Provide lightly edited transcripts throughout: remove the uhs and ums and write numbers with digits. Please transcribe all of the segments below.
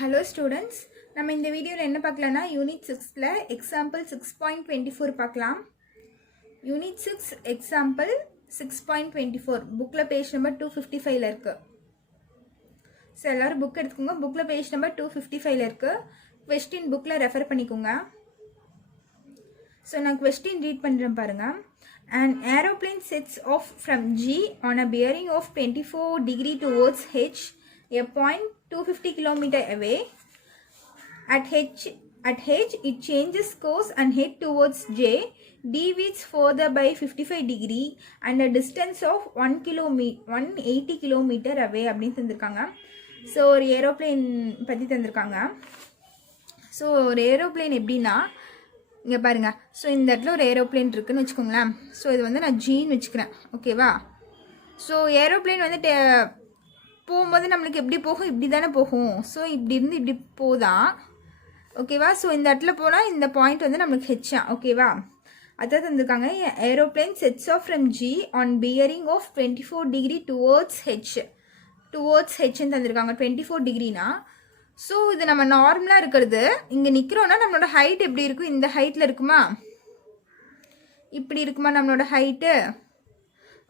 Hello students, நம்ம இந்த வீடியோல என்ன பார்க்கலாம்னா யூனிட் 6ல எக்ஸாம்பிள் 6.24 பார்க்கலாம். யூனிட் 6 எக்ஸாம்பிள் 6.24 புக்ல பேஜ் நம்பர் 255ல இருக்கு. சோ எல்லாரும் புக் எடுத்துக்கோங்க. புக்ல பேஜ் நம்பர் 255ல இருக்கு. क्वेश्चन புக்ல ரெஃபர் பண்ணிக்கோங்க. சோ நான் क्वेश्चन ரீட் பண்றேன் பாருங்க. An aeroplane sets off from G on a bearing of 24 degree towards H, a point 250 km away. At H, it changes course and head towards J, deviates further by 55 degree and a distance of 180 km away அப்படின்னு தந்திருக்காங்க. So ஒரு aeroplane பற்றி தந்திருக்காங்க. So ஒரு aeroplane எப்படின்னா இங்கே பாருங்கள். So இந்த இடத்துல ஒரு ஏரோப்ளேன் இருக்குதுன்னு வச்சுக்கோங்களேன். ஸோ இது வந்து நான் ஜின்னு வச்சுக்கிறேன், ஓகேவா? ஸோ ஏரோப்ளேன் வந்து போகும்போது நம்மளுக்கு எப்படி போகும், இப்படி தானே போகும். ஸோ இப்படி இருந்து இப்படி போதான், ஓகேவா? ஸோ இந்த இடத்துல போனால் இந்த பாயிண்ட் வந்து நம்மளுக்கு ஹெச்சா, ஓகேவா? அதான் தந்திருக்காங்க. Aeroplane sets off from G on bearing of 24 degree towards ஹெச்ன்னு தந்திருக்காங்க. 24 டிகிரினா ஸோ இது நம்ம நார்மலாக இருக்கிறது. இங்கே நிற்கிறோன்னா நம்மளோட ஹைட் எப்படி இருக்கும், இந்த ஹைட்டில் இருக்குமா, இப்படி இருக்குமா நம்மளோட ஹைட்டு,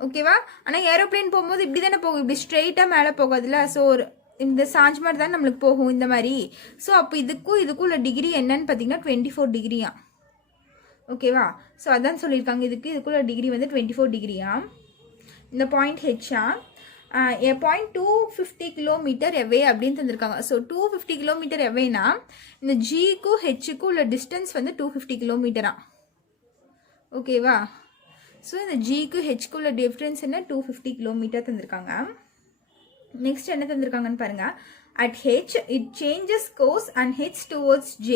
ஓகேவா? ஆனால் ஏரோப்ளேன் போகும்போது இப்படி தானே போகும், இப்படி ஸ்ட்ரெயிட்டாக மேலே போகாதுல்ல. ஸோ ஒரு இந்த சாஞ்ச் மாதிரி தான் நம்மளுக்கு போகும், இந்த மாதிரி. ஸோ அப்போ இதுக்கும் உள்ள டிகிரி என்னன்னு பார்த்தீங்கன்னா 24 டிகிரியா, ஓகேவா? ஸோ அதான் சொல்லியிருக்காங்க. இதுக்குள்ள டிகிரி வந்து 24 டிகிரியா. இந்த பாயிண்ட் ஹெச்சா, ஏ பாயிண்ட் 250 கிலோமீட்டர் எவே அப்படின்னு தந்திருக்காங்க. ஸோ 250 கிலோமீட்டர் எவேனா இந்த ஜிக்கும் ஹெச்சுக்கும் உள்ள டிஸ்டன்ஸ் வந்து 250 கிலோமீட்டரா, ஓகேவா? ஸோ இந்த ஜிக்கு ஹெச்க்கு உள்ள டிஃப்ரென்ஸ் என்ன, 250 கிலோமீட்டர் தந்திருக்காங்க. நெக்ஸ்ட் என்ன தந்திருக்காங்கன்னு பாருங்க. At H, it changes course and heads towards J,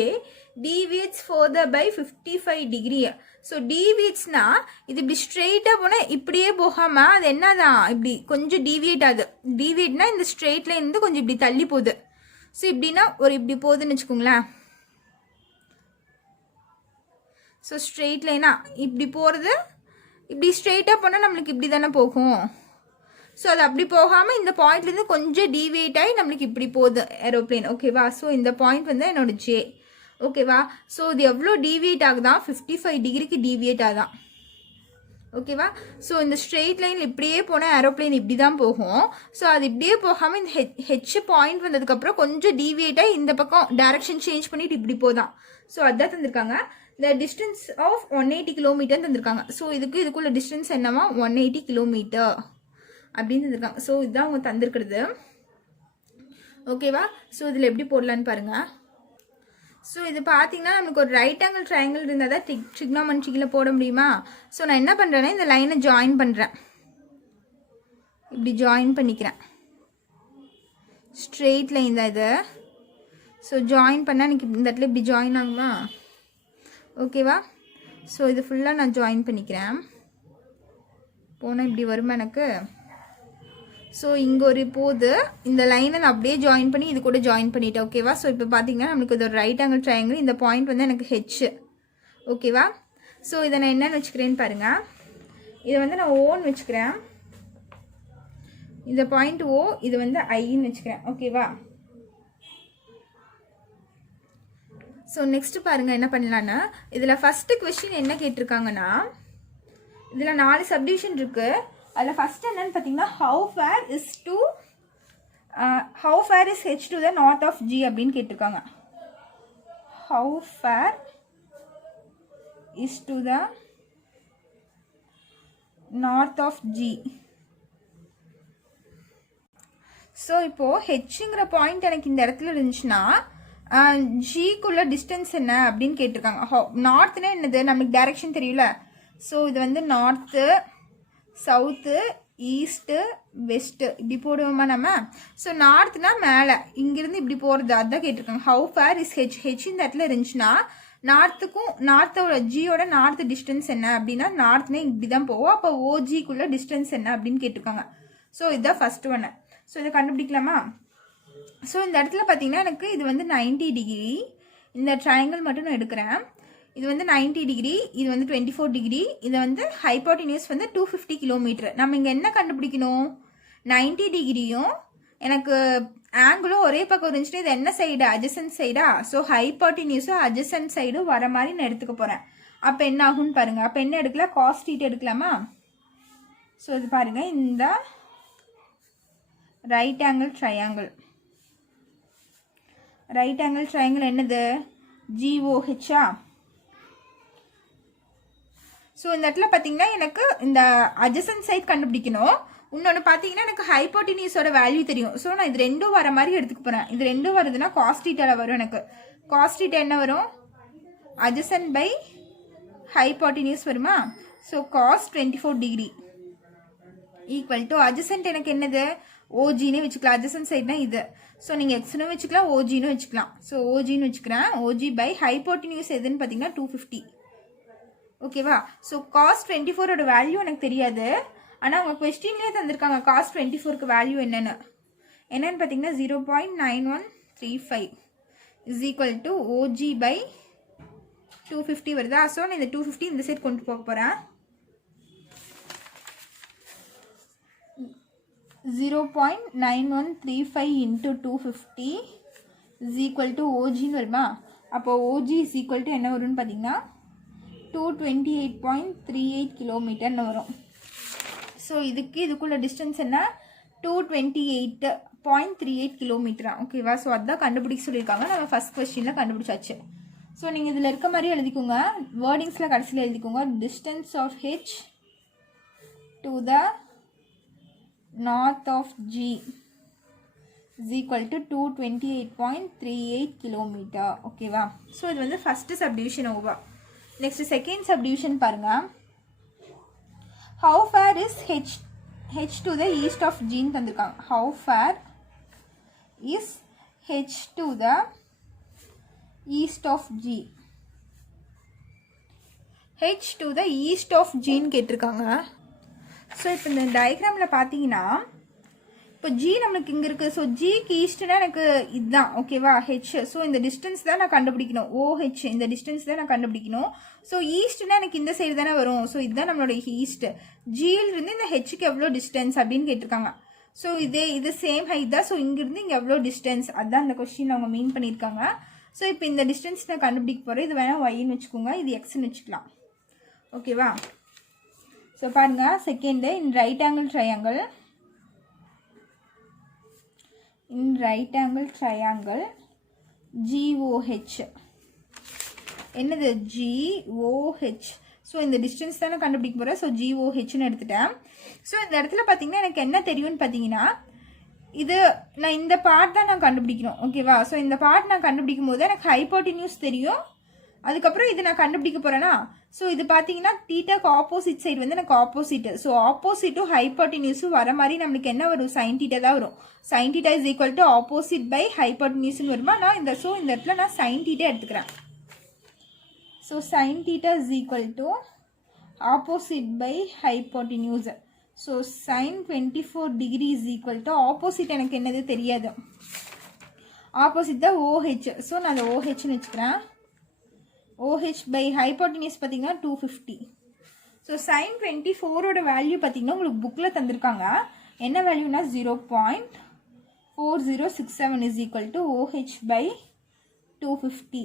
deviates further by 55 degree. So டீவியேட்ஸ்னா இது இப்படி ஸ்ட்ரெயிட்டாக போனால் இப்படியே போகாமல் அது என்னதான் இப்படி கொஞ்சம் டீவியேட் ஆகுது. டீவியேட்னா இந்த ஸ்ட்ரெயிட் லைன் வந்து கொஞ்சம் இப்படி தள்ளி போகுது. ஸோ இப்படின்னா ஒரு இப்படி போகுதுன்னு வச்சுக்கோங்களேன். ஸோ ஸ்ட்ரெயிட் லைனாக இப்படி போகிறது, இப்படி ஸ்ட்ரெயிட்டாக போனால் நம்மளுக்கு இப்படி தானே போகும். ஸோ அது அப்படி போகாமல் இந்த பாயிண்ட்லேருந்து கொஞ்சம் டீவியேட் ஆகி நம்மளுக்கு இப்படி போகுது ஏரோப்ளேன், ஓகேவா? ஸோ இந்த பாயிண்ட் வந்து என்னோட ஜே, ஓகேவா? ஸோ இது எவ்வளோ டீவியேட் ஆகுதான், 55 டிகிரிக்கு டீவியேட் ஆகுதான், ஓகேவா? ஸோ இந்த ஸ்ட்ரெயிட் லைன் இப்படியே போனால் ஏரோப்ளேன் இப்படி தான் போகும். ஸோ அது இப்படியே போகாமல் இந்த ஹெச் பாயிண்ட் வந்ததுக்கப்புறம் கொஞ்சம் டீவியேட் ஆகி இந்த பக்கம் டைரக்ஷன் சேஞ்ச் பண்ணிட்டு இப்படி போதான். ஸோ அதான் தந்திருக்காங்க. இந்த டிஸ்டன்ஸ் ஆஃப் 180 கிலோமீட்டர் தந்திருக்காங்க. ஸோ இதுக்குள்ள டிஸ்டன்ஸ் என்னவா, 180 கிலோமீட்டர் அப்படின்னு தந்திருக்காங்க. ஸோ இதுதான் அவங்க தந்திருக்கிறது, ஓகேவா? ஸோ இதில் எப்படி போடலான்னு பாருங்க. ஸோ இது பார்த்தீங்கன்னா நமக்கு ஒரு ரைட் ஆங்கிள் ட்ரையாங்கிள் இருந்தால் தான் ட்ரிக்னாமெட்ரிக்கில் போட முடியுமா? ஸோ நான் என்ன பண்ணுறேன்னா இந்த லைனை ஜாயின் பண்ணுறேன், இப்படி ஜாயின் பண்ணிக்கிறேன். ஸ்ட்ரெயிட் லைன் தான் இது. ஸோ ஜாயின் பண்ணால் எனக்கு இந்த இடத்துல இப்படி ஜாயின் ஆகுமா, ஓகேவா? ஸோ இது ஃபுல்லாக நான் ஜாயின் பண்ணிக்கிறேன். போனால் இப்படி வருமா எனக்கு. ஸோ இங்கே ஒரு போது இந்த லைனை நான் அப்படியே ஜாயின் பண்ணி இது கூட ஜாயின் பண்ணிட்டேன், ஓகேவா? ஸோ இப்போ பார்த்தீங்கன்னா நம்மளுக்கு இது ஒரு ரைட் ஆங்கிள் ட்ரையாங்கிள். இந்த பாயிண்ட் வந்து எனக்கு ஹெச், ஓகேவா? ஸோ இதை நான் என்னென்னு வச்சுக்கிறேன்னு பாருங்கள். இதை வந்து நான் ஓன்னு வச்சுக்கிறேன். இந்த பாயிண்ட் ஓ, இது வந்து ஐன்னு வச்சுக்கிறேன், ஓகேவா? ஸோ நெக்ஸ்ட் பாருங்கள் என்ன பண்ணலான்னா, இதில் ஃபஸ்ட்டு கொஸ்டின் என்ன கேட்டிருக்காங்கன்னா, இதில் 4 சப்டிவிஷன் இருக்குது. அதில் ஃபஸ்ட்டு என்னன்னு பார்த்தீங்கன்னா, how far is H to the north of G அப்படின்னு கேட்டிருக்காங்க. how far is to the north of G. So இப்போது ஹெச்ங்கிற பாயிண்ட் எனக்கு இந்த இடத்துல இருந்துச்சுன்னா ஜிக்குள்ள டிஸ்டன்ஸ் என்ன அப்படின்னு கேட்டிருக்காங்க. நார்த்னா என்னது, நம்மளுக்கு டைரக்ஷன் தெரியல. ஸோ இது வந்து நார்த்து, சவுத்து, ஈஸ்ட்டு, வெஸ்ட்டு இப்படி போடுவோமா நம்ம. ஸோ நார்த்னா மேலே இங்கிருந்து இப்படி போகிறது, அதுதான் கேட்டிருக்காங்க. ஹவு ஃபேர் இஸ் ஹெச் இந்த இடத்துல இருந்துச்சுன்னா நார்த்தோட ஜியோட நார்த் டிஸ்டன்ஸ் என்ன அப்படின்னா, நார்த்னே இப்படி தான் போவோம். அப்போ ஓஜிக்குள்ள டிஸ்டன்ஸ் என்ன அப்படின்னு கேட்டிருக்காங்க. ஸோ இதுதான் ஃபர்ஸ்ட் ஒன்று. ஸோ இதை கண்டுபிடிக்கலாமா? ஸோ இந்த இடத்துல பார்த்தீங்கன்னா எனக்கு இது வந்து 90 டிகிரி. இந்த ட்ரையாங்கிள் மட்டும் நான் எடுக்கிறேன். இது வந்து 90 டிகிரி, இது வந்து 24 டிகிரி, இது வந்து ஹைப்போட்டினியூஸ் வந்து 250 கிலோமீட்டர். நம்ம இங்கே என்ன கண்டுபிடிக்கணும், 90 டிகிரியும் எனக்கு ஆங்கிளும் ஒரே பக்கம் இருந்துச்சுன்னா இது என்ன சைடு, அட்ஜசன்ட் சைடா. ஸோ ஹைப்போட்டினியூஸும் அட்ஜசன்ட் சைடும் வர மாதிரி நான் எடுத்துக்க போகிறேன். அப்போ என்ன ஆகும்னு பாருங்கள். அப்போ என்ன எடுக்கலாம், காஸ் தீட்டா எடுக்கலாமா. ஸோ இது பாருங்கள், இந்த ரைட் ஆங்கிள் ட்ரையாங்கிள் என்னது, ஜிஓஹெச்சா. ஸோ இந்த இடத்துல பார்த்தீங்கன்னா எனக்கு இந்த அட்ஜசன்ட் சைட் கண்டுபிடிக்கணும். இன்னொன்று பார்த்தீங்கன்னா எனக்கு ஹைப்போட்டினியூஸோட வேல்யூ தெரியும். ஸோ நான் இது ரெண்டும் வர மாதிரி எடுத்துக்க போகிறேன். இது ரெண்டும் வருதுன்னா காஸ் தீட்டாவில் வரும். எனக்கு காஸ் தீட்டா என்ன வரும், அட்ஜசன்ட் பை ஹைப்போட்டினியூஸ் வருமா. So cos 24 degree equal to adjacent எனக்கு என்னது, ஓஜின்னு வச்சுக்கலாம். அட்ஜசன்ட் சைட்னா இது. ஸோ நீங்கள் எக்ஸ்னு வச்சுக்கலாம், ஓஜின்னு வச்சுக்கலாம். ஸோ ஓஜின்னு வச்சுக்கிறேன். ஓஜி பை ஹைப்போட்டினியூஸ் எதுன்னு பார்த்தீங்கன்னா 250. ஓகேவா. ஸோ காஸ் 24ஓட வேல்யூ எனக்கு தெரியாது. ஆனால் அவங்க கொஸ்டின்லேயே தந்திருக்காங்க காஸ் 24க்கு வேல்யூ என்னென்னு பார்த்தீங்கன்னா 0.9135 is equal to OG by 250 வருதா. ஸோ நான் இந்த 250 இந்த சைட் கொண்டு போக போகிறேன். 0.9135 இன்ட்டு 250 இஸ் ஈக்குவல் டு ஓஜின்னு வருமா. அப்போ ஓஜி இஸ் ஈக்குவல் டு என்ன வரும்னு பார்த்தீங்கன்னா 228.38 கிலோமீட்டர்னு வரும். ஸோ இதுக்குள்ள டிஸ்டன்ஸ் என்ன, 228.38 கிலோமீட்டரா. ஓகேவா. ஸோ அதுதான் கண்டுபிடிக்க சொல்லியிருக்காங்க. நம்ம ஃபஸ்ட் கொஸ்டினில் கண்டுபிடிச்சாச்சு. ஸோ நீங்கள் இதில் இருக்க மாதிரி எழுதிக்கோங்க, வேர்டிங்ஸில் கடைசியில் எழுதிக்கோங்க. Distance of H to the north of G is equal to 228.38 kilometre. ஓகேவா. ஸோ இது வந்து first subdivision over. Next second subdivision பாருங்கள். How far is H to the east of G ன்னு தந்திருக்காங்க. How far is H to the east of G? H to the east of G ன்னு கேட்டிருக்காங்க. So இப்போ இந்த டயக்ராமில் பார்த்தீங்கன்னா இப்போ G நம்மளுக்கு இங்கே இருக்குது. ஸோ ஜிக்கு ஈஸ்ட்னா எனக்கு இதுதான். ஓகேவா. ஹெச். ஸோ இந்த டிஸ்டன்ஸ் தான் நான் கண்டுபிடிக்கணும். ஓஹெச் இந்த டிஸ்டன்ஸ் தான் நான் கண்டுபிடிக்கணும். ஸோ ஈஸ்ட்னா எனக்கு இந்த சைடு தானே வரும். ஸோ இதுதான் நம்மளோட ஈஸ்ட். ஜியிலிருந்து இந்த ஹெச்சுக்கு எவ்வளோ டிஸ்டன்ஸ் அப்படின்னு கேட்டிருக்காங்க. ஸோ இது சேம் ஹைட் தான். ஸோ இங்கிருந்து இங்கே எவ்வளோ டிஸ்டன்ஸ், அதுதான் அந்த கொஸ்டின் அவங்க மீன் பண்ணியிருக்காங்க. ஸோ இப்போ இந்த டிஸ்டன்ஸ் நான் கண்டுபிடிக்க போகிறேன். இது வேணால் ஒய்ன்னு வச்சுக்கோங்க, இது எக்ஸ்ன்னு வச்சுக்கலாம். ஓகேவா. ஸோ பாருங்கள், செகண்டு இன் ரைட் ஆங்கிள் ட்ரையாங்கிள் GOH என்னது, GOH. ஸோ இந்த டிஸ்டன்ஸ் தானே கண்டுபிடிக்க போகிறேன். ஸோ GOHன்னு எடுத்துட்டேன். ஸோ இந்த இடத்துல பார்த்தீங்கன்னா எனக்கு என்ன தெரியும்னு பார்த்தீங்கன்னா இது நான் இந்த பார்ட் தான் நான் கண்டுபிடிக்கணும். ஓகேவா. ஸோ இந்த பார்ட் நான் கண்டுபிடிக்கும் போது எனக்கு ஹைப்போட்டினியூஸ் தெரியும். அதுக்கப்புறம் இது நான் கண்டுபிடிக்க போகிறேன்னா ஸோ இது பார்த்தீங்கன்னா தீட்டாக்கு ஆப்போசிட் சைடு வந்து எனக்கு ஆப்போசிட். ஸோ ஆப்போசிட்டும் ஹைப்போட்டினியூஸும் வர மாதிரி நம்மளுக்கு என்ன வரும், சைன் தீட்டா தான் வரும். Sine theta is equal to opposite by ஹைப்போட்டினியூஸ்னு வருமா. நான் இந்த இடத்துல நான் சைன் தீட்டா எடுத்துக்கிறேன். So sine theta is equal to opposite by hypotenuse. So sine 24 degree is equal to opposite எனக்கு என்னது தெரியாது. ஆப்போசிட் தான் OH. ஸோ நான் அதை OHன்னு வச்சுக்கிறேன். OH பை ஹைப்போட்டினியூஸ் பார்த்தீங்கன்னா 250. ஸோ சைன் 24ஓட வேல்யூ பார்த்தீங்கன்னா உங்களுக்கு புக்கில் தந்திருக்காங்க. என்ன வேல்யூனா 0.4067 is equal to OH by 250.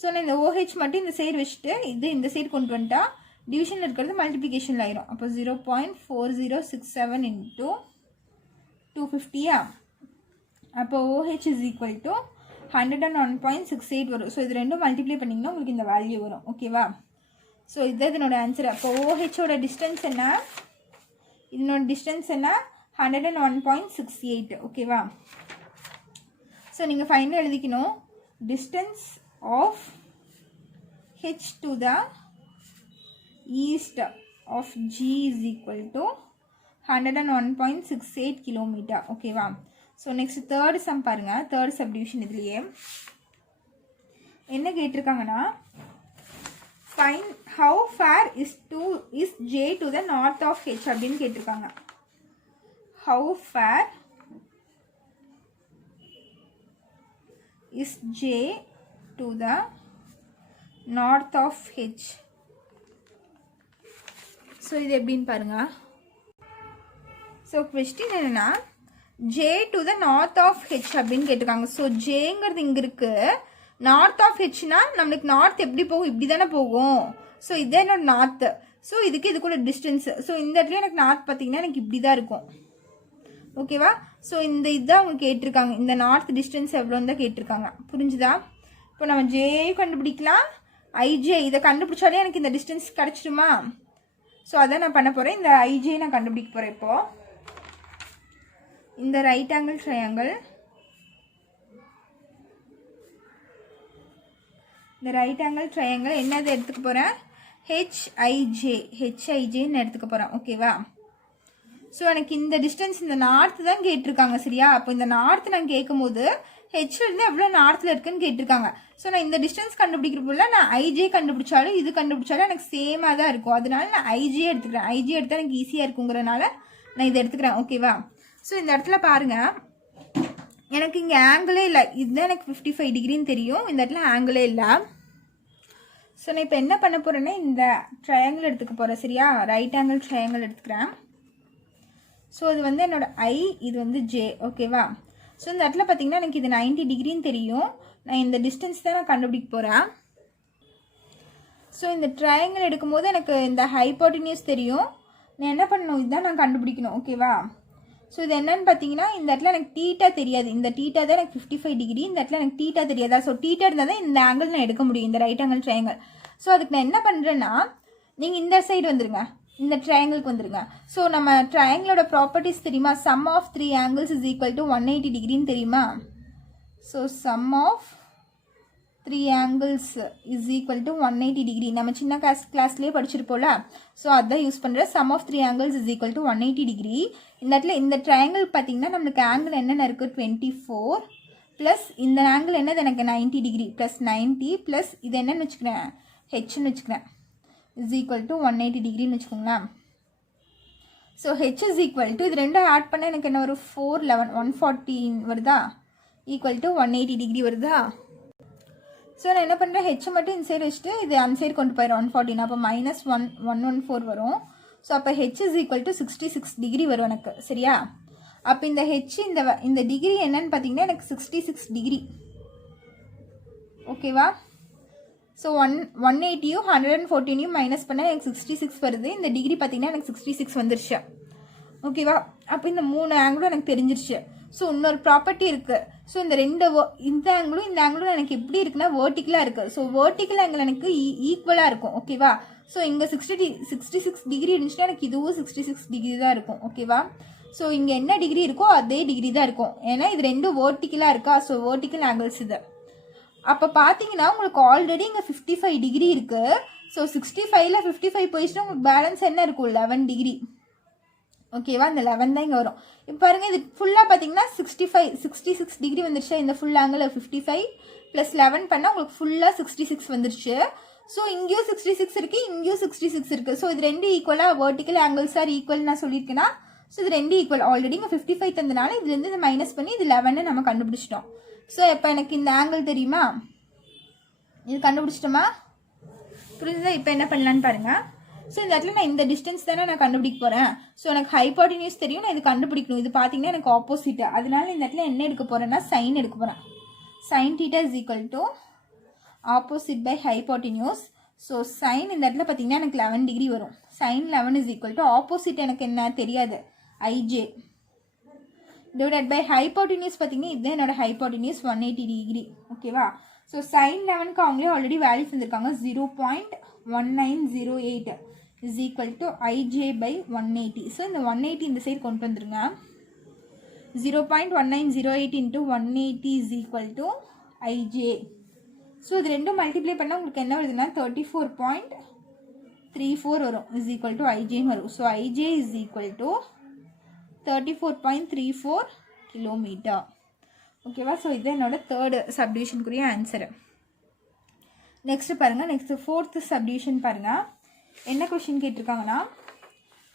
So நான் இந்த OH மட்டும் இந்த சைடு வச்சுட்டு இந்த சைடு கொண்டு வந்துட்டா டிவிஷனில் இருக்கிறது மல்டிப்ளிகேஷனில் ஆயிரும். அப்போ 0.4067 இன்ட்டு 250யா. அப்போ OH இஸ் ஈக்குவல் டு 101.68 வரும். ஸோ இது ரெண்டும் மல்டிப்ளை பண்ணிங்கன்னா உங்களுக்கு இந்த வேல்யூ வரும். ஓகேவா. ஸோ இதுதான் இதனோட ஆன்சர். அப்போ OHோட டிஸ்டன்ஸ் என்ன, இதனோட டிஸ்டன்ஸ் என்ன, 101.68. ஓகேவா. ஸோ நீங்கள் ஃபைனல் எழுதிக்கணும். Distance of H to the east of G is equal to 101.68 kilometer. ஓகேவா. ஸோ நெக்ஸ்ட் தேர்ட் சம் பாருங்கள். தேர்ட் சப்டிவிஷன் இதுலேயே என்ன கேட்டிருக்காங்கன்னா find how far is J to the north of H அப்படின்னு கேட்டிருக்காங்க. How far is J to the north of H. So இது எப்படின்னு பாருங்கள். ஸோ கொஸ்டின் என்னென்னா J to the north of H அப்படின்னு கேட்டிருக்காங்க. ஸோ ஜேங்கிறது இங்கே இருக்குது, நார்த் ஆஃப் ஹெச்னா நம்மளுக்கு நார்த் எப்படி போகும், இப்படி தானே போகும். ஸோ இதே என்னோட நார்த்து. ஸோ இதுக்குள்ள டிஸ்டன்ஸு. ஸோ இந்த இடத்துல எனக்கு நார்த் பார்த்தீங்கன்னா எனக்கு இப்படி தான் இருக்கும். ஓகேவா? ஸோ இந்த இதுதான் அவங்க கேட்டிருக்காங்க, இந்த நார்த் டிஸ்டன்ஸ் எவ்வளோன்னு தான் கேட்டிருக்காங்க. புரிஞ்சுதா? இப்போ நம்ம ஜே கண்டுபிடிக்கலாம், ஐஜே இதை கண்டுபிடிச்சாலே எனக்கு இந்த டிஸ்டன்ஸ் கிடச்சிடுமா? ஸோ அதான் நான் பண்ண போகிறேன். இந்த ஐஜே நான் கண்டுபிடிக்க போகிறேன். இப்போது இந்த ரைட் ஆங்கிள் ட்ரையாங்கிள், இந்த ரைட் ஆங்கிள் ட்ரையாங்கிள் என்னது எடுத்துக்க போகிறேன்? ஹெச்ஐஜேன்னு எடுத்துக்க போகிறேன். ஓகேவா? ஸோ எனக்கு இந்த டிஸ்டன்ஸ் இந்த நார்த்து தான் கேட்டிருக்காங்க. சரியா? அப்போ இந்த நார்த்து நான் கேட்கும் போது ஹெச்லேருந்து எவ்வளோ நார்த்தில் இருக்குன்னு கேட்டிருக்காங்க. ஸோ நான் இந்த டிஸ்டன்ஸ் கண்டுபிடிக்கிறப்போல நான் ஐஜே கண்டுபிடிச்சாலும் இது கண்டுபிடிச்சாலும் எனக்கு சேமாக தான் இருக்கும். அதனால நான் ஐஜே எடுத்துக்கிறேன். ஐஜே எடுத்தால் எனக்கு ஈஸியாக இருக்குங்கிறனால நான் இதை எடுத்துக்கிறேன். ஓகேவா? ஸோ இந்த இடத்துல பாருங்கள், எனக்கு இங்கே ஆங்கிளே இல்லை. இதுதான் எனக்கு 55 டிகிரின்னு தெரியும், இந்த இடத்துல ஆங்கிளே இல்லை. ஸோ நான் இப்போ என்ன பண்ண போகிறேன்னா இந்த ட்ரையாங்கிள் எடுத்துக்க போகிறேன். சரியா? ரைட் ஆங்கிள் ட்ரையாங்கிள் எடுத்துக்கிறேன். ஸோ இது வந்து என்னோட ஐ, இது வந்து ஜே. ஓகேவா? ஸோ இந்த இடத்துல பார்த்தீங்கன்னா எனக்கு இது 90 டிகிரின்னு தெரியும். நான் இந்த டிஸ்டன்ஸ் தான் நான் கண்டுபிடிக்க போகிறேன். ஸோ இந்த ட்ரையாங்கிள் எடுக்கும்போது எனக்கு இந்த ஹைப்போட்டென்யூஸ் தெரியும். நான் என்ன பண்ணணும், இதுதான் நான் கண்டுபிடிக்கணும். ஓகேவா? ஸோ இது என்னன்னு பார்த்தீங்கன்னா இந்த இடத்துல எனக்கு டீட்டா தெரியாது. இந்த டீட்டா தான் எனக்கு 55 டிகிரி. இந்த இடத்துல எனக்கு டீட்டா தெரியாதா? ஸோ டீட்டா இருந்தால் தான் இந்த ஆங்கிள் நான் எடுக்க முடியும், இந்த ரைட் ஆங்கிள் ட்ரையாங்கிள். ஸோ அதுக்கு நான் என்ன பண்ணுறேன்னா, நீங்கள் இந்த சைடு வந்துடுங்க, இந்த ட்ரையாங்கிளுக்கு வந்துடுங்க. ஸோ நம்ம ட்ரையாங்கிளோட ப்ராப்பர்ட்டிஸ் தெரியுமா? Sum of 3 angles is equal to 180 டிகிரின்னு தெரியுமா? So sum of 3 angles is equal to 180 degree நம்ம சின்ன கிளாஸ்லேயே படிச்சிருப்போம்ல. ஸோ அதான் யூஸ் பண்ணுற. Sum of 3 angles is equal to 180 degree. இந்த இடத்துல இந்த ட்ரையாங்கிள் பார்த்தீங்கன்னா நம்மளுக்கு ஆங்கிள் என்னென்ன இருக்குது? 24 ப்ளஸ் இந்த ஆங்கிள் என்னது எனக்கு 90 டிகிரி ப்ளஸ் 90 ப்ளஸ் இது என்னன்னு வச்சுக்கிறேன், ஹெச்ன்னு வச்சுக்கிறேன், இஸ் ஈக்குவல் டு 180 டிகிரின்னு வச்சுக்கோங்களேன். So H is equal to இது ரெண்டும் ஆட் பண்ணால் எனக்கு என்ன ஒரு 411 114 வருதா? ஈக்குவல் டு 180 டிகிரி வருதா? ஸோ நான் என்ன பண்ணுறேன், ஹெச் மட்டும் இந்த சைடு வச்சுட்டு இது அந்த சைடு கொண்டு போயிடும் 114. அப்போ -114 வரும். ஸோ அப்போ H is equal to 66 degree வரும் எனக்கு. சரியா? அப்போ இந்த ஹெச் இந்த டிகிரி என்னன்னு பார்த்தீங்கன்னா எனக்கு 66 டிகிரி. ஓகேவா? ஸோ 180யும் 114யும் மைனஸ் பண்ணால் எனக்கு 66 வருது. இந்த டிகிரி பார்த்தீங்கன்னா எனக்கு 66 வந்துருச்சு. ஓகேவா? அப்போ இந்த 3 ஆங்கிளும் எனக்கு தெரிஞ்சிருச்சு. ஸோ இன்னொரு ப்ராப்பர்ட்டி இருக்குது. ஸோ இந்த இந்த ஆங்கிளும் எனக்கு எப்படி இருக்குன்னா வேர்ட்டிக்கலாக இருக்குது. ஸோ வேர்ட்டிக்கல் ஆங்கிள் எனக்கு ஈக்குவலாக இருக்கும். ஓகேவா? ஸோ இங்கே 66 டிகிரி இருந்துச்சுன்னா எனக்கு இதுவும் 66 டிகிரி தான் இருக்கும். ஓகேவா? ஸோ இங்கே என்ன டிகிரி இருக்கோ அதே டிகிரி தான் இருக்கும். ஏன்னா இது ரெண்டும் வேர்ட்டிக்கலாக இருக்கா. ஸோ வேர்ட்டிக்கல் ஆங்கிள்ஸ் இது. அப்போ பார்த்தீங்கன்னா உங்களுக்கு ஆல்ரெடி இங்கே 55 டிகிரி இருக்குது. ஸோ 65ல் 55 போயிடுச்சுன்னா உங்களுக்கு பேலன்ஸ் என்ன இருக்கும்? 11 டிகிரி. ஓகேவா? இந்த 11 தான் இங்கே வரும். இப்போ பாருங்கள், இது ஃபுல்லாக பார்த்தீங்கன்னா 66 டிகிரி வந்துருச்சு. இந்த ஃபுல் ஆங்கிள் 55 ப்ளஸ் 11 பண்ணால் உங்களுக்கு ஃபுல்லாக 66 வந்துருச்சு. ஸோ இங்கேயும் 66 இருக்குது, இங்கேயும் 66 இருக்குது. ஸோ இது ரெண்டு ஈக்குவலாக வேர்ட்டிக்கல் ஆங்கிள்ஸ் ஆர் ஈக்குவல் நான் சொல்லியிருக்கேன்னா. ஸோ இது ரெண்டு ஈக்குவல். ஆல்ரெடி இங்கே 55 தந்தனால இதுலேருந்து இந்த மைனஸ் பண்ணி இது 11 நம்ம கண்டுபிடிச்சிட்டோம். ஸோ இப்போ எனக்கு இந்த ஆங்கிள் தெரியுமா? இது கண்டுபிடிச்சிட்டோமா? புரியுதா? இப்போ என்ன பண்ணலான்னு பாருங்கள். ஸோ இந்த இடத்துல நான் இந்த டிஸ்டன்ஸ் தானே நான் கண்டுபிடிக்க போகிறேன். ஸோ எனக்கு ஹைப்போட்டென்யூஸ் தெரியும், நான் இது கண்டுபிடிக்கணும். இது பார்த்தீங்கன்னா எனக்கு ஆப்போசிட்டு. அதனால இந்த இடத்துல என்ன எடுக்க போகிறேன்னா சைன் எடுக்க போகிறேன். Sine theta is equal to opposite by hypotenuse. So sine இந்த இடத்துல பார்த்தீங்கன்னா எனக்கு 11 டிகிரி வரும். Sine 11 is equal to opposite எனக்கு என்ன தெரியாது, ஐஜே டிவைடட் பை ஹைப்போட்டென்யூஸ். பார்த்தீங்கன்னா இதுதான் என்னோட ஹைப்போட்டென்யூஸ் 180 டிகிரி. ஓகேவா? ஸோ சைன் 11க்கு அவங்களே ஆல்ரெடி வேல்யூ தந்திருக்காங்க. 0.1908 is equal to IJ by 180. So இந்த 180 இந்த சைடு கொண்டு வந்துருங்க. 0.1908 into 180 is equal to IJ. So இது ரெண்டும் மல்டிப்ளை பண்ணால் உங்களுக்கு என்ன வருதுன்னா 34.34 வரும். இஸ் ஈக்குவல் டு ஐஜே வரும். So IJ is equal to 34.34 kilometre. ஓகேவா? ஸோ இது என்னோட தேர்டு சப்டிவிஷனுக்குரிய ஆன்சரு. நெக்ஸ்ட் பாருங்கள். நெக்ஸ்ட் ஃபோர்த்து சப்டிவிஷன் பாருங்கள். என்ன கொஷின் கேட்டிருக்காங்கன்னா,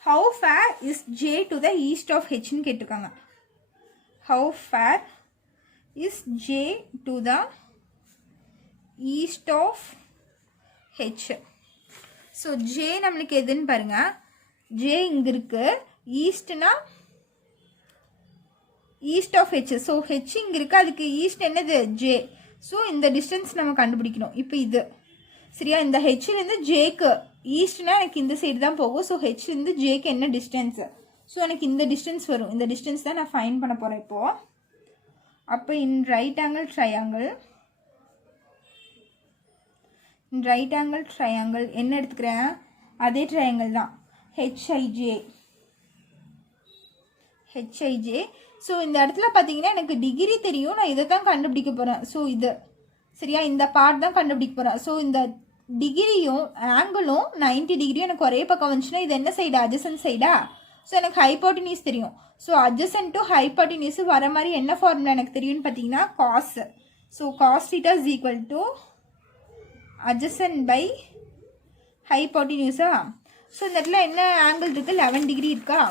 how far is J to the east of ஹெச்னு கேட்டிருக்காங்க. How far is J to the east of H. So J நம்மளுக்கு எதுன்னு பாருங்கள். ஜே இங்கே இருக்குது. ஈஸ்ட்னா east of H. So H இங்கே இருக்குது, அதுக்கு ஈஸ்ட் என்னது ஜே. ஸோ இந்த டிஸ்டன்ஸ் நம்ம கண்டுபிடிக்கணும். இப்போ இது சரியா, இந்த ஹெச்லேருந்து ஜேக்கு ஈஸ்ட்னா எனக்கு இந்த சைடு தான் போகும். ஸோ ஹெச்லேருந்து ஜேக்கு என்ன டிஸ்டன்ஸு, ஸோ எனக்கு இந்த டிஸ்டன்ஸ் வரும். இந்த டிஸ்டன்ஸ் தான் நான் ஃபைண்ட் பண்ண போகிறேன் இப்போது. அப்போ இன் ரைட் ஆங்கிள் ட்ரையாங்கிள் என்ன எடுத்துக்கிறேன், அதே ட்ரையாங்கிள் தான், ஹெச்ஐஜே. ஸோ இந்த இடத்துல பார்த்தீங்கன்னா எனக்கு டிகிரி தெரியும், நான் இதை தான் கண்டுபிடிக்க போகிறேன். ஸோ இது சரியா, இந்த பார்ட் தான் கண்டுபிடிக்க போகிறேன். ஸோ இந்த டிகிரியும் ஆங்கிளும் 90 டிகிரியும் எனக்கு ஒரே பக்கம் வந்துச்சுன்னா இது என்ன சைடு, அட்ஜசன்ட் சைடா. ஸோ எனக்கு ஹைப்போட்டினியூஸ் தெரியும். ஸோ அட்ஜசன்ட் டு ஹைப்போட்டினியூஸ் வர மாதிரி என்ன ஃபார்முலா எனக்கு தெரியும்னு பார்த்தீங்கன்னா cos. So cos theta is equal to adjacent by ஹைப்போட்டினியூஸா. ஸோ இந்த இடத்துல என்ன ஆங்கிள் இருக்குது, 11 டிகிரி இருக்கா.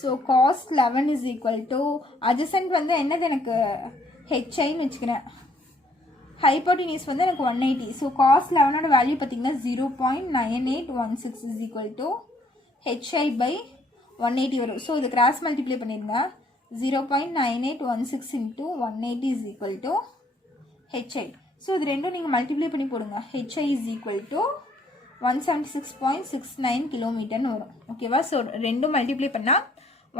So cos 11 is equal to adjacent வந்து என்னது எனக்கு ஹெச்ஐன்னு வச்சுக்கிறேன், ஹைப்போட்டினியூஸ் வந்து எனக்கு 180. ஸோ காஸ் 11ஓட வேல்யூ பார்த்தீங்கன்னா 0.9816 is equal to HI by 180 வரும். ஸோ இது கிராஸ் மல்டிப்ளை பண்ணிடுங்க. 0.9816 into 180 is equal to HI. So இது ரெண்டும் நீங்கள் மல்டிப்ளை பண்ணி போடுங்க. ஹெச்ஐ இஸ் ஈக்குவல் டு 176.69 கிலோமீட்டர்னு வரும். ஓகேவா. ஸோ ரெண்டும் மல்டிப்ளை பண்ணால்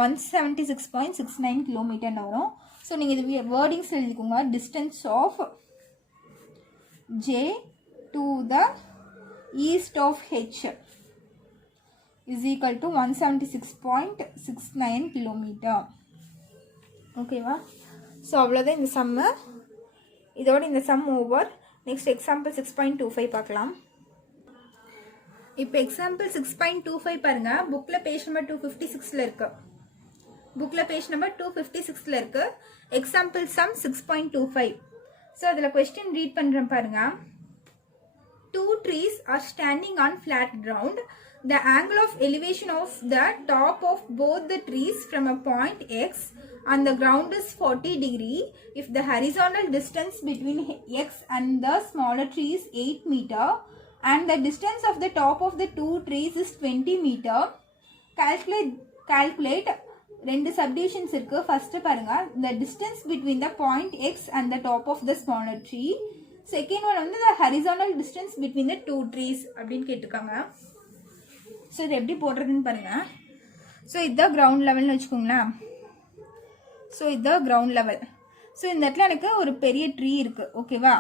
176.69 கிலோமீட்டர்னு வரும். ஸோ நீங்கள் இது வேர்டிங்ஸ் எழுதிக்கோங்க. Distance of J to the east of H is equal to 176.69 kilometer. ஓகேவா. ஸோ அவ்வளோதான் இந்த சம்மு. இதோட இந்த சம் ஓவர். நெக்ஸ்ட் எக்ஸாம்பிள் 6.25 பார்க்கலாம். இப்போ எக்ஸாம்பிள் 6.25 பாருங்கள். புக்கில் பேஜ் நம்பர் 256 இருக்கு. புக்கில் பேஜ் நம்பர் 256 இருக்கு. Example sum 6.25. ஸோ அதில் கொஸ்டின் ரீட் பண்ணுறேன் பாருங்க. 2 trees are standing on flat ground. The angle of elevation of the top of both the trees from a point X on the ground is 40 degree. If the horizontal distance between X and the smaller tree is 8 meter and the distance of the top of the two trees is 20 meter, calculate ரெண்டு subdivisions இருக்கு. First பாருங்க, the distance between the point X and the top of the smaller tree. Second one வந்து the horizontal distance between the two trees அப்படின்னு கேட்டிருக்காங்க. So இது எப்படி போடுறதுன்னு பாருங்க. ஸோ இதுதான் கிரவுண்ட் லெவல்னு வச்சுக்கோங்களேன். ஸோ இதுதான் கிரவுண்ட் லெவல். ஸோ இந்த இடத்துல எனக்கு ஒரு பெரிய ட்ரீ இருக்கு. ஓகேவா.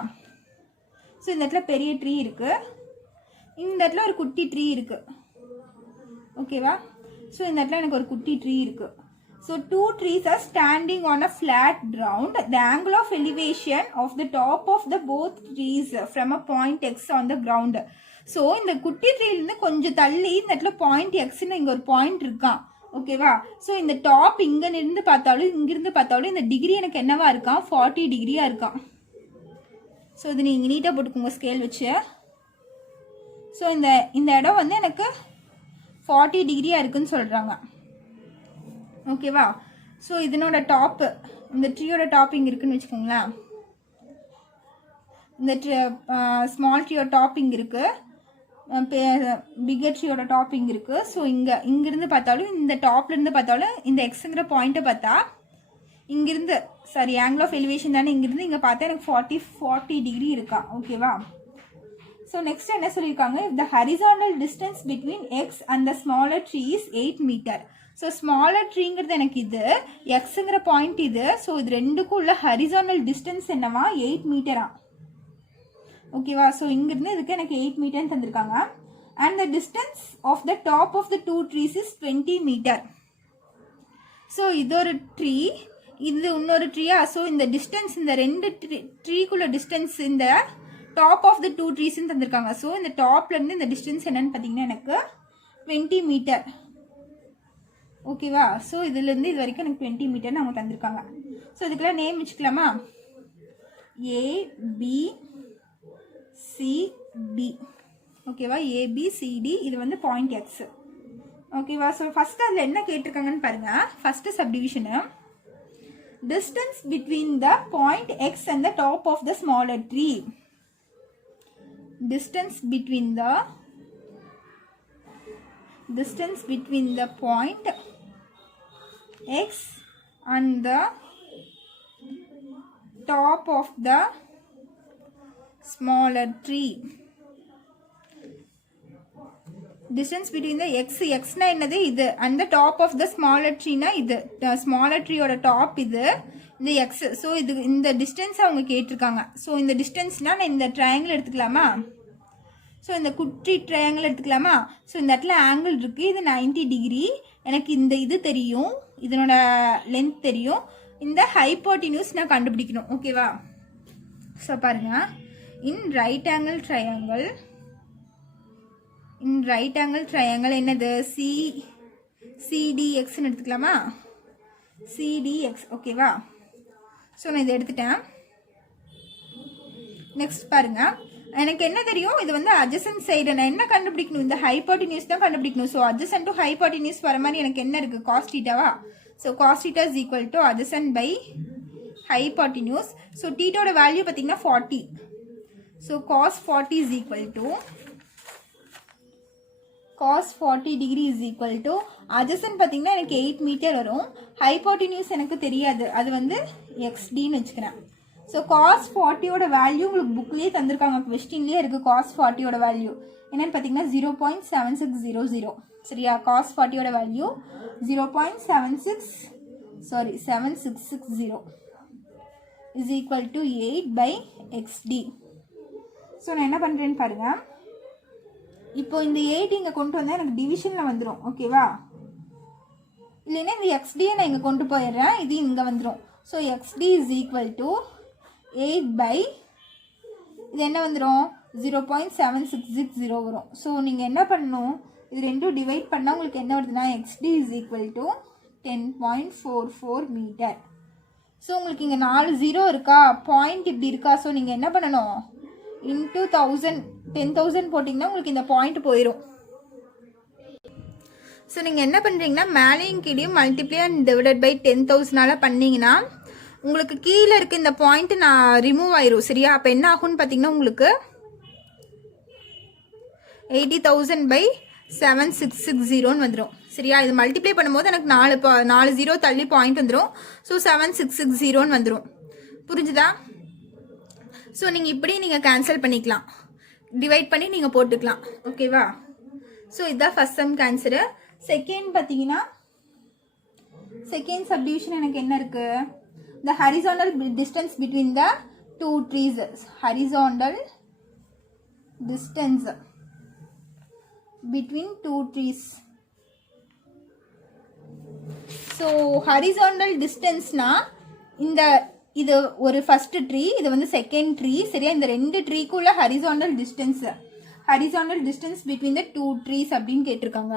ஸோ இந்த இடத்துல பெரிய ட்ரீ இருக்கு, இந்த இடத்துல ஒரு குட்டி ட்ரீ இருக்கு. ஓகேவா. ஸோ இந்த இடத்துல எனக்கு ஒரு குட்டி ட்ரீ இருக்கு. So two trees are standing on a flat ground. The angle of elevation of the top of the both trees from a point X on the ground. So இந்த குட்டி ட்ரீலேருந்து கொஞ்சம் தள்ளி இந்த இடத்துல பாயிண்ட் எக்ஸ்ன்னு இங்கே ஒரு பாயிண்ட் இருக்கான். ஓகேவா. ஸோ இந்த டாப் இங்கிருந்து பார்த்தாலும் இங்கிருந்து பார்த்தாலும் இந்த டிகிரி எனக்கு என்னவா இருக்கான், 40 டிகிரியா இருக்கான். ஸோ இது நீங்கள் நீட்டாக போட்டுக்கோங்க ஸ்கேல் வச்சு. ஸோ இந்த இடம் வந்து எனக்கு 40 டிகிரியா இருக்குன்னு சொல்கிறாங்க. ஓகேவா. ஸோ இதனோட டாப்பு, இந்த ட்ரீயோட டாப்பிங் இருக்குன்னு வச்சுக்கோங்களேன். இந்த ஸ்மால் ட்ரீயோட டாப்பிங் இருக்குது, பிகர் ட்ரீயோட டாப்பிங் இருக்குது. ஸோ இங்கிருந்து பார்த்தாலும் இந்த டாப்லேருந்து பார்த்தாலும் இந்த எக்ஸுங்கிற பாயிண்ட்டை பார்த்தா இங்கிருந்து சாரி ஆங்கிள் ஆஃப் எலிவேஷன் தானே, இங்கிருந்து இங்கே பார்த்தா எனக்கு 40 டிகிரி இருக்கா. ஓகேவா. ஸோ நெக்ஸ்ட் என்ன சொல்லியிருக்காங்க, if the horizontal distance between X and the smaller tree is 8 meter. So smaller ட்ரீங்கிறது எனக்கு இது, எக்ஸுங்கிற பாயிண்ட் இது. ஸோ இது ரெண்டுக்கும் உள்ள ஹரிசானல் டிஸ்டன்ஸ் என்னவா, 8 மீட்டரா. ஓகேவா. ஸோ இங்கிருந்து இதுக்கு எனக்கு 8 மீட்டர்னு தந்திருக்காங்க. And the distance of the top of the two trees is 20 metre. So இது ஒரு ட்ரீ, இது இன்னொரு ட்ரீயா. ஸோ இந்த டிஸ்டன்ஸ், இந்த ரெண்டு ட்ரீக்குள்ள டிஸ்டன்ஸ் இந்த டாப் ஆஃப் த டூ ட்ரீஸ்ன்னு தந்திருக்காங்க. ஸோ இந்த டாப்லேருந்து இந்த டிஸ்டன்ஸ் என்னன்னு பார்த்தீங்கன்னா எனக்கு 20 மீட்டர். ஓகேவா. ஸோ இதுலேருந்து இது வரைக்கும் எனக்கு 20 மீட்டர்னு அவங்க தந்திருக்காங்க. ஸோ இதுக்கெல்லாம் நேம் வச்சுக்கலாமா, ABCD. ஓகேவா. ABCD இது வந்து பாயிண்ட் எக்ஸ். ஓகேவா. ஸோ ஃபஸ்ட்டு அதில் என்ன கேட்டிருக்காங்கன்னு பாருங்கள். First சப்டிவிஷனு, distance between the point X and the top of the smaller tree. Distance between the point X on the top of the smaller tree. Distance between the x na என்னது இது, and the top of the smaller tree na இது, smaller tree ஓட top இது, இந்த x. So இது இந்த distance அவங்க கேட்டிருக்காங்க. ஸோ இந்த டிஸ்டன்ஸ்னால் நான் இந்த ட்ரையாங்கிள் எடுத்துக்கலாமா? ஸோ இந்த குட்டி ட்ரையாங்கிள் எடுத்துக்கலாமா? ஸோ இந்த இடத்துல ஆங்கிள் இருக்குது, இது 90 டிகிரி. எனக்கு இந்த இது தெரியும், இதனோட லென்த் தெரியும், இந்த ஹைப்போட்டினியூஸ் நான் கண்டுபிடிக்கணும். ஓகேவா? ஸோ பாருங்கள், இன் ரைட் ஆங்கிள் ட்ரையாங்கிள் என்னது, சிடிஎக்ஸ்ன்னு எடுத்துக்கலாமா? சிடிஎக்ஸ். ஓகேவா? ஸோ நான் இதை எடுத்துட்டேன். நெக்ஸ்ட் பாருங்க, எனக்கு என்ன தெரியும், இது வந்து அட்ஜசன்ட் சைடு நான் என்ன கண்டுபிடிக்கணும், இந்த ஹைப்போட்டினியூஸ் தான் கண்டுபிடிக்கணும். ஸோ அட்ஜசன்ட் டு ஹைப்போட்டினியூஸ் வர மாதிரி எனக்கு என்ன இருக்குது, காஸ் தீட்டாவா? So cos theta is equal to adjacent by hypotenuse. So தீட்டாவோட வேல்யூ பார்த்தீங்கன்னா 40. So cos 40 is equal to cos 40 degree is equal to adjacent பார்த்தீங்கன்னா எனக்கு 8 மீட்டர் வரும். ஹைப்போட்டினியூஸ் எனக்கு தெரியாது, அது வந்து xdன்னு வச்சுக்கிறேன். ஸோ காஸ் 40யோட வேல்யூ உங்களுக்கு புக்லேயே தந்திருக்காங்க, கொஸ்டின்லேயே இருக்குது. காஸ் 40யோட வேல்யூ என்னென்னு பார்த்தீங்கன்னா 0.7600. சரியா? காஸ் 40யோட வேல்யூ 7660 is equal to 8/xd. So நான் என்ன பண்ணுறேன்னு பாருங்கள், இப்போ இந்த 8 இங்கே கொண்டு வந்தால் எனக்கு டிவிஷனில் வந்துடும். ஓகேவா? இல்லைன்னா இந்த xdயை நான் இங்கே கொண்டு போயிடுறேன், இது இங்கே வந்துடும். So xd is equal to 8 இது என்ன வந்துடும், 0.7660 வரும். ஸோ நீங்கள் என்ன பண்ணணும், இது ரெண்டும் டிவைட் பண்ணால் உங்களுக்கு என்ன வருதுன்னா xd is equal to 10.44 metre. So உங்களுக்கு இங்கே 4 0 இருக்கா, பாயிண்ட் இப்படி இருக்கா. ஸோ நீங்கள் என்ன பண்ணணும், இன்ட்டு 10,000 போட்டிங்கன்னா உங்களுக்கு இந்த பாயிண்ட் போயிடும். ஸோ நீங்கள் என்ன பண்ணுறீங்கன்னா மேலேயும் கீழேயும் மல்டிப்ளை அண்ட் டிவைடட் பை 10,000 பண்ணிங்கன்னா உங்களுக்கு கீழே இருக்க இந்த பாயிண்ட் நான் ரிமூவ் ஆயிரும். சரியா? அப்போ என்ன ஆகும்னு பார்த்தீங்கன்னா உங்களுக்கு 80,000/7660 வந்துடும். சரியா? இது மல்டிப்ளை பண்ணும்போது எனக்கு 4 0 தள்ளி பாயிண்ட் வந்துடும். ஸோ 7660 வந்துடும். புரிஞ்சுதா? ஸோ நீங்கள் இப்படி நீங்கள் கேன்சல் பண்ணிக்கலாம், டிவைட் பண்ணி நீங்கள் போட்டுக்கலாம். ஓகேவா? ஸோ இதுதான் ஃபர்ஸ்ட் சம் ஆன்சரு. செகண்ட் பார்த்தீங்கன்னா செகண்ட் சப்டிவிஷன் எனக்கு என்ன இருக்குது, the horizontal distance between the two trees. Horizontal distance between two trees. So horizontal distance na இந்த இது ஒரு ஃபர்ஸ்ட் ட்ரீ, இது வந்து செகண்ட் ட்ரீ. சரியா? இந்த ரெண்டு ட்ரீக்குள்ள horizontal distance between the two trees அப்படின்னு கேட்டிருக்காங்க.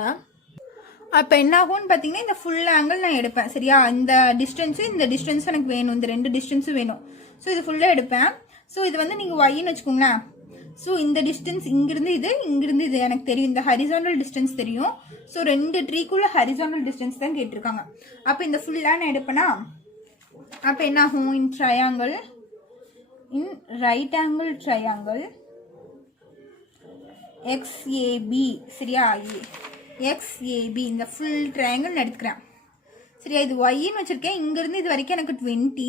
அப்போ என்ன ஆகும்னு பார்த்தீங்கன்னா இந்த ஃபுல் ஆங்கிள் நான் எடுப்பேன். சரியா? இந்த டிஸ்டன்ஸும் இந்த டிஸ்டன்ஸும் எனக்கு வேணும், இந்த ரெண்டு டிஸ்டன்ஸும் வேணும். ஸோ இது ஃபுல்லாக எடுப்பேன். ஸோ இது வந்து நீங்கள் ஒய்ன்னு வச்சுக்கோங்களேன். ஸோ இந்த டிஸ்டன்ஸ் இங்கிருந்து இது எனக்கு தெரியும், இந்த ஹரிசாண்டல் டிஸ்டன்ஸ் தெரியும். ஸோ ரெண்டு ட்ரீக்குள்ள ஹரிசாண்டல் டிஸ்டன்ஸ் தான் கேட்டிருக்காங்க. அப்போ இந்த ஃபுல்லாக நான் எடுப்பேனா, அப்போ என்ன ஆகும், இன் ரைட் ஆங்கிள் ட்ரையாங்கிள் XAB. சரியா? XAB இந்த ஃபுல் ட்ரையாங்கிள் எடுத்துக்கிறேன். சரியா? இது ஒய்ன்னு வச்சுருக்கேன், இங்கேருந்து இது வரைக்கும் எனக்கு 20.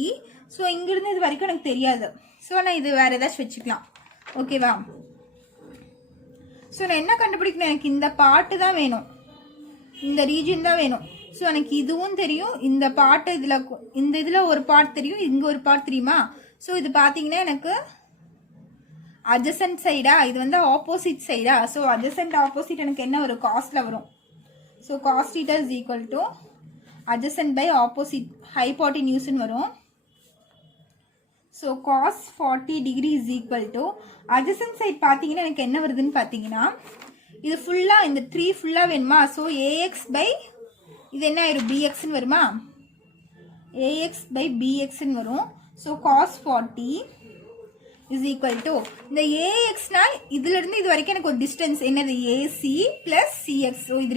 ஸோ இங்கேருந்து இது வரைக்கும் எனக்கு தெரியாது. ஸோ நான் இது வேறு ஏதாச்சும் வச்சுக்கலாம். ஓகேவா? ஸோ நான் என்ன கண்டுபிடிக்கணும், எனக்கு இந்த பார்ட்டு தான் வேணும், இந்த ரீஜன் தான் வேணும். ஸோ எனக்கு இதுவும் தெரியும், இந்த பார்ட்டு இதில் ஒரு பார்ட் தெரியும், இங்கே ஒரு பார்ட் தெரியுமா. ஸோ இது பார்த்தீங்கன்னா எனக்கு adjacent சைடா, இது வந்து ஆப்போசிட் சைடா. ஸோ adjacent ஆப்போசிட் எனக்கு என்ன ஒரு காஸ்ட்ல வரும். So cos theta is equal to adjacent by opposite ஹைப்போட்டினியூஸ்னு வரும். So cos 40 degree is equal to adjacent side பார்த்தீங்கன்னா எனக்கு என்ன வருதுன்னு பார்த்தீங்கன்னா இது ஃபுல்லாக இந்த ட்ரீ ஃபுல்லாக வேணுமா. ஸோ ஏஎக்ஸ் பை இது என்ன ஆயிரும், பிஎக்ஸ்ன்னு வருமா, ஏஎக்ஸ் பை பிஎக்ஸ்ன்னு வரும். So cos 40 is equal to இந்த AXனா இதிலிருந்து இது வரைக்கும் எனக்கு ஒரு டிஸ்டன்ஸ் என்னது AC plus CX. ஸோ இது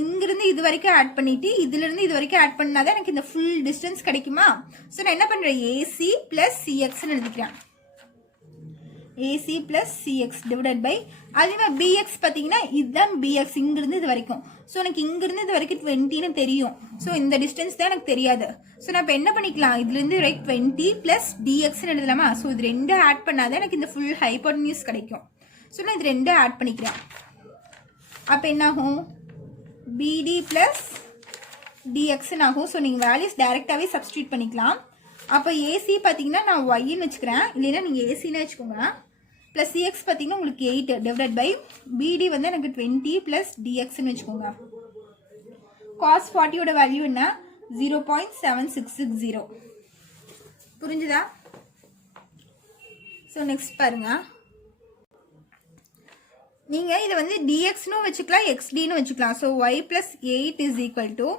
இங்கிருந்து இது வரைக்கும் ஆட் பண்ணிட்டு இதிலிருந்து இது வரைக்கும் ஆட் பண்ணாதான் எனக்கு இந்த ஃபுல் டிஸ்டன்ஸ் கிடைக்குமா. ஸோ நான் என்ன பண்ணுறேன், AC plus CXன்னு எழுதிக்கிறேன். AC plus CX divided by அதே மாதிரி BX பார்த்தீங்கன்னா இதுதான் BX இங்கிருந்து இது வரைக்கும். ஸோ எனக்கு இங்கிருந்து இது வரைக்கும் 20ன்னு தெரியும். ஸோ இந்த டிஸ்டன்ஸ் தான் எனக்கு தெரியாது. ஸோ நான் இப்போ என்ன பண்ணிக்கலாம், இதுலேருந்து ரைட் 20 ப்ளஸ் டிஎக்ஸ்ன்னு எழுதலாமா. ஸோ இது ரெண்டும் ஆட் பண்ணாதான் எனக்கு இந்த ஃபுல் ஹைப்போட்டனியூஸ் கிடைக்கும். ஸோ நான் இது ரெண்டும் ஆட் பண்ணிக்கிறேன். அப்போ என்னாகும், BD ப்ளஸ் டிஎக்ஸ்ன்னு ஆகும். ஸோ நீங்கள் வேல்யூஸ் டைரெக்டாகவே சப்ஸ்டியூட் பண்ணிக்கலாம். அப்போ ஏசி பார்த்தீங்கன்னா நான் ஒய்ன்னு வச்சுக்கிறேன், இல்லைன்னா நீங்கள் ஏசின்னு வச்சுக்கோங்க. ப்ளஸ் சிஎக்ஸ் பார்த்தீங்கன்னா உங்களுக்கு 8 டிவைட் பை பிடி வந்து எனக்கு 20 ப்ளஸ் டிஎக்ஸ்ன்னு வச்சுக்கோங்க. காஸ் 40யோட வேல்யூ என்ன, 0.7660. புரிஞ்சுதா? ஸோ நெக்ஸ்ட் பாருங்க, நீங்கள் இதை வந்து டிஎக்ஸ்னும் வச்சுக்கலாம் எக்ஸ்டின்னு வச்சுக்கலாம். So Y plus 8 is equal to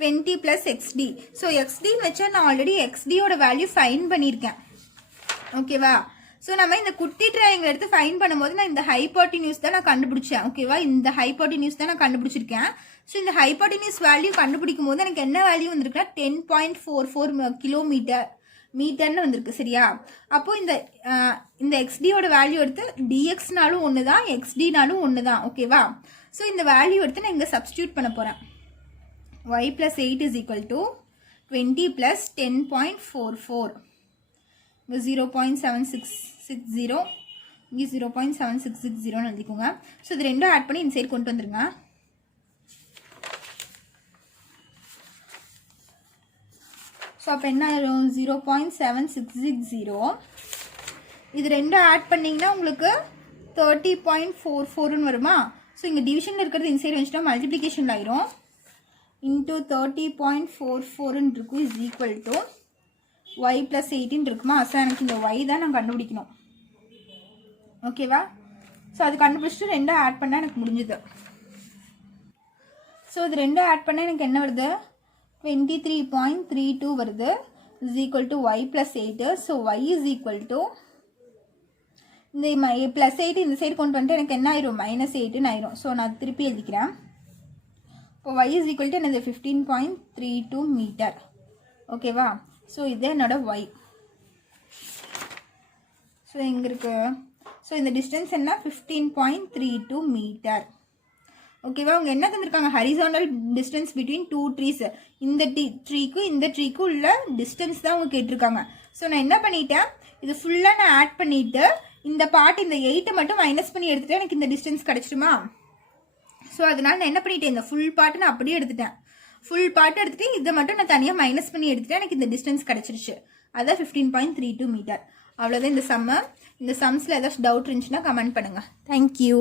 20 plus xd. So xdன்னு வச்சா நான் ஆல்ரெடி xdயோட வேல்யூ ஃபைன் பண்ணியிருக்கேன். ஓகேவா? ஸோ நம்ம இந்த குட்டி ட்ரையாங்கிள் எடுத்து ஃபைன் பண்ணும்போது நான் இந்த ஹைப்போட்டனியூஸ் தான் நான் கண்டுபிடிச்சேன். ஓகேவா? இந்த ஹைப்போட்டனியூஸ் தான் நான் கண்டுபிடிச்சிருக்கேன். ஸோ இந்த ஹைப்போட்டனியூஸ் வேல்யூ கண்டுபிடிக்கும் போது எனக்கு என்ன வேல்யூ வந்திருக்குன்னா 10.44 மீட்டர்னு வந்திருக்கு. சரியா? அப்போ இந்த xdயோட வேல்யூ எடுத்து dxனாலும் ஒன்று தான் xdனாலும் ஒன்று தான். ஓகேவா? ஸோ இந்த வேல்யூ எடுத்து நான் இங்கே சப்ஸ்டியூட் பண்ண போகிறேன். y plus 8 is equal to 20 plus 10.44. 0.7660 இங்கே 0.7660 எழுதிக்கோங்க. ஸோ இது ரெண்டும் ஆட் பண்ணி இந்த சைடு கொண்டு வந்துருங்க. ஸோ அப்போ என்ன ஆயிரும், 0.7660. இது ரெண்டும் ஆட் பண்ணிங்கன்னா உங்களுக்கு 30.44ன்னு வருமா. ஸோ இங்கே டிவிஷனில் இருக்கிறது இந்த சைடு வச்சுட்டா மல்டிப்ளிகேஷன் ஆயிரும். into 30.44 இருக்கும் is equal to y plus 18 இருக்குமா. ஸோ எனக்கு இந்த y தான் நான் கண்டுபிடிக்கணும். ஓகேவா? ஸோ அது கண்டுபிடிச்சிட்டு ரெண்டும் ஆட் பண்ணால் எனக்கு முடிஞ்சுது. ஸோ இது ரெண்டும் ஆட் பண்ணால் எனக்கு என்ன வருது, 23.32 வருது is equal to y plus 8. So y is equal to இந்த ப்ளஸ் 8 இந்த சைடு கொண்டு வந்துட்டு எனக்கு என்ன ஆயிரும், -8ன்னு ஆயிரும். ஸோ நான் திருப்பி எழுதிக்கிறேன். இப்போ y is equal to என்னது 15.32 மீட்டர். ஓகேவா? ஸோ இது என்னோட y. ஸோ எங்கே இருக்கு, ஸோ இந்த டிஸ்டன்ஸ் என்ன 15.32 மீட்டர். ஓகேவா? அவங்க என்ன தந்திருக்காங்க, ஹரிசாண்டல் டிஸ்டன்ஸ் பிட்வீன் 2 ட்ரீஸ். இந்த ட்ரீக்கும் இந்த ட்ரீக்கும் உள்ள டிஸ்டன்ஸ் தான் அவங்க கேட்டிருக்காங்க. ஸோ நான் என்ன பண்ணிட்டேன், இது ஃபுல்லாக நான் ஆட் பண்ணிவிட்டு இந்த பார்ட் இந்த 8 மட்டும் மைனஸ் பண்ணி எடுத்துகிட்டு எனக்கு இந்த டிஸ்டன்ஸ் கிடச்சிடுமா. ஸோ அதனால நான் என்ன பண்ணிட்டேன், இந்த ஃபுல் பார்ட்டு நான் அப்படியே எடுத்துட்டேன். ஃபுல் பார்ட்டு எடுத்துகிட்டு இதை மட்டும் நான் தனியாக மைனஸ் பண்ணி எடுத்துகிட்டு எனக்கு இந்த டிஸ்டன்ஸ் கிடச்சிருச்சு. அதான் 15.32 மீட்டர். அவ்வளோதான் இந்த சம்மு. இந்த சம்ஸில் ஏதாச்சும் டவுட் இருந்துச்சுன்னா கமெண்ட் பண்ணுங்கள். தேங்க்யூ.